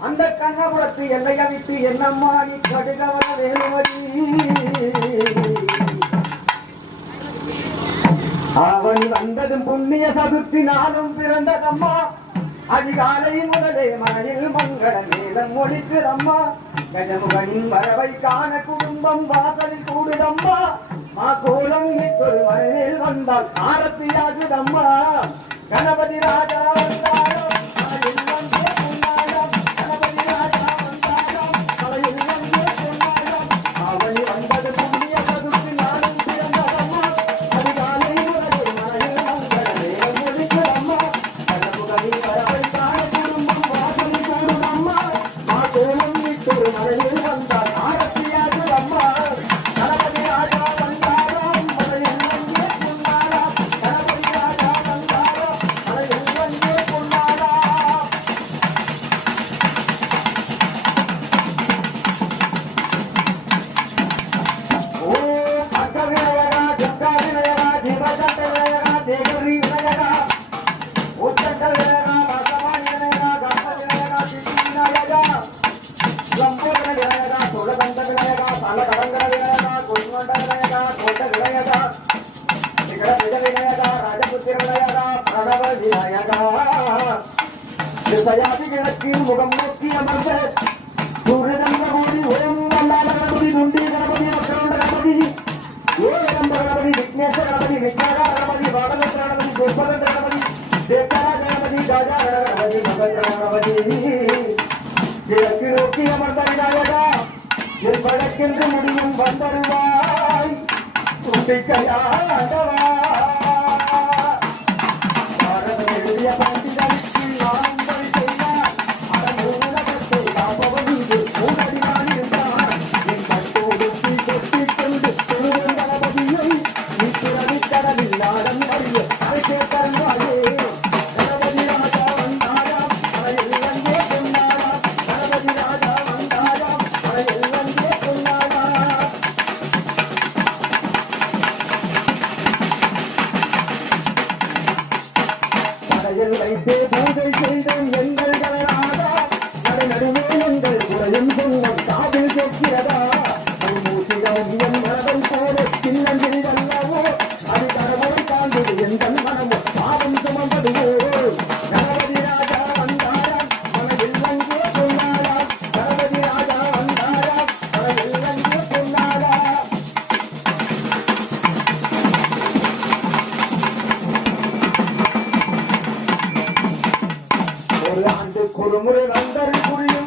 அந்த கண்ணபுரத்து எல்லைய விட்டு என்னம்மா நீ கடுகவன வேணுமடி அவன் வந்ததும் புண்ணிய சதுர்த்தி நாளும் பிறந்ததம்மா அதிகாலை முதலே மனையில் மங்கள மேலம் ஒழிக்குதம்மா கஜமுகனின் வரவை காண குடும்பம் வாசலில் கூடுதம்மா மா கோலம் ஒரு மனையில் வந்தால் ஆரத்தியாகுதம்மா கணபதி ராஜா வந்தாரோ முகம் நோக்கி அமர்ந்த சூரியநம்பகோடி ஓம் கணபதி நுண்டி கணபதி மக்களோட கணபதி ஏகம்ப கணபதி விக்னேஷ கணபதி விக்னாக கணபதி பாகவத் கணபதி கோபத கணபதி தேக்கார கணபதி ராஜா கணபதி மகன் கணபதி கிழக்கு நோக்கி அமர்ந்த விநாயகா என் வழக்கென்று முடியும் வந்தருவாய் தும்பிக்கையாடவா எழுதிய பண்டிதனுக்கு நானும் வைத்தே பூஜை செய்தோம் எங்கள் கலராதா நடுநடுவே எங்கள் குறையும் சொன்னம் காதில் கேட்கிறதா மூசிடம் என் மனதை போல சின்னஞ்சில் அல்லவோ அது கடவுளை தாண்டது எங்கள் மனமோ பாவம் சுமந்ததுவோ கணபதி ராஜா வந்தாராம் மனதில் வந்தே சொன்னாராம் கணபதி ராஜா வந்தாராம் மனதில் வந்தே சொன்னாராம் ஒரு ஆண்டு குறுமுறை வந்தர் புரிய